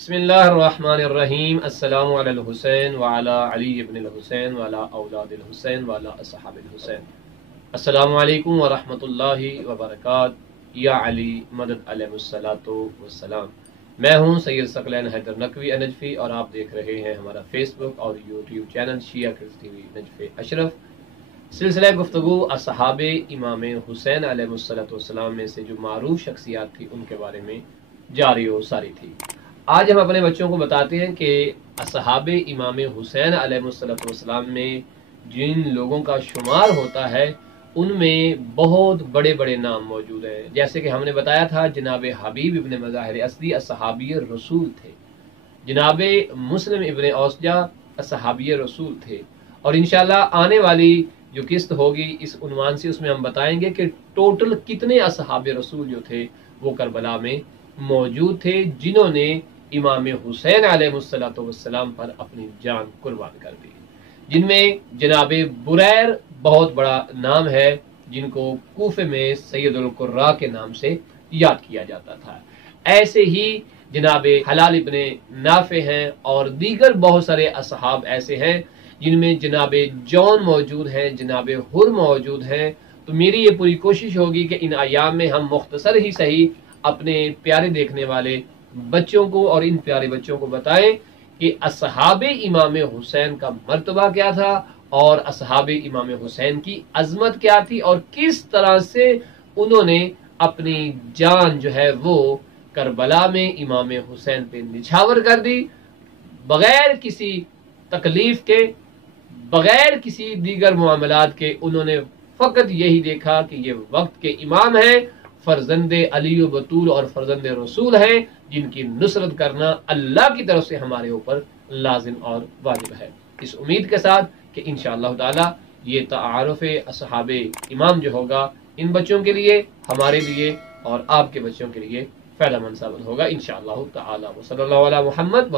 बिस्मिल्लाहिर्रहमानिर्रहीम। अस्सलामु अला हुसैन व अला अली इब्न हुसैन व अला औलादिल हुसैन व अला अस्हाबिल हुसैन। अस्सलामु अलैकुम व रहमतुल्लाहि व बरकातहू। या अली मदद अलैहिस्सलातु वस्सलाम। मैं हूं सैयद सकलैन हैदर नकवी नजफी और आप देख रहे हैं हमारा फेसबुक और यूट्यूब चैनल शिया किड्स टीवी नजफे अशरफ। सिलसिला गुफ्तगू असहाबे इमाम हुसैन अलैहिस्सलातु वस्सलाम में से जो मारूफ शख्सियात थी उनके बारे में जारी व सारी थी। आज हम अपने बच्चों को बताते हैं कि असहाबे इमाम हुसैन अलैहिस्सलातु वस्सलाम में जिन लोगों का शुमार होता है उनमें बहुत बड़े बड़े नाम मौजूद हैं। जैसे कि हमने बताया था, जनाब हबीब इब्न मज़ाहिर असदी असहाबी रसूल थे, जनाब मुस्लिम इब्न औसजा असहाबी रसूल थे। और इंशाल्लाह आने वाली जो किस्त होगी इस उन्वान से उसमें हम बताएंगे कि टोटल कितने असहाब रसूल जो थे वो करबला में मौजूद थे, जिन्होंने इमाम हुसैन अलैहिस्सलातु वस्सलाम पर अपनी जान कुर्बान कर दी। जिनमें जनाब बुरैर बहुत बड़ा नाम है, जिनको कूफे में सैयदुल कुर्रा के नाम से याद किया जाता था। ऐसे ही जनाब हलाल इब्ने नाफे हैं और दीगर बहुत सारे असहाब ऐसे हैं जिनमें जनाब जौन मौजूद हैं, जनाब हुर मौजूद हैं। तो मेरी ये पूरी कोशिश होगी कि इन अयाम में हम मुख्तसर ही सही अपने प्यारे देखने वाले बच्चों को और इन प्यारे बच्चों को बताएं कि असहाबे इमाम हुसैन का मर्तबा क्या था और असहाबे इमाम हुसैन की अजमत क्या थी और किस तरह से उन्होंने अपनी जान जो है वो करबला में इमाम हुसैन पे निछावर कर दी, बगैर किसी तकलीफ के, बगैर किसी दीगर मामलात के। उन्होंने फकत यही देखा कि ये वक्त के इमाम हैं, फर्जंदे अली बतूल और फर्जंदे रसूल हैं, जिनकी नुसरत करना अल्लाह की तरफ से हमारे ऊपर लाजिम और वाजिब है। इस उम्मीद के साथ कि इंशाअल्लाह ताला ये तारुफ असहाबे इमाम जो होगा इन बच्चों के लिए, हमारे लिए और आपके बच्चों के लिए फ़ायदेमंद साबित होगा इंशाअल्लाह ताला। व सल्लल्लाहु अला मुहम्मद।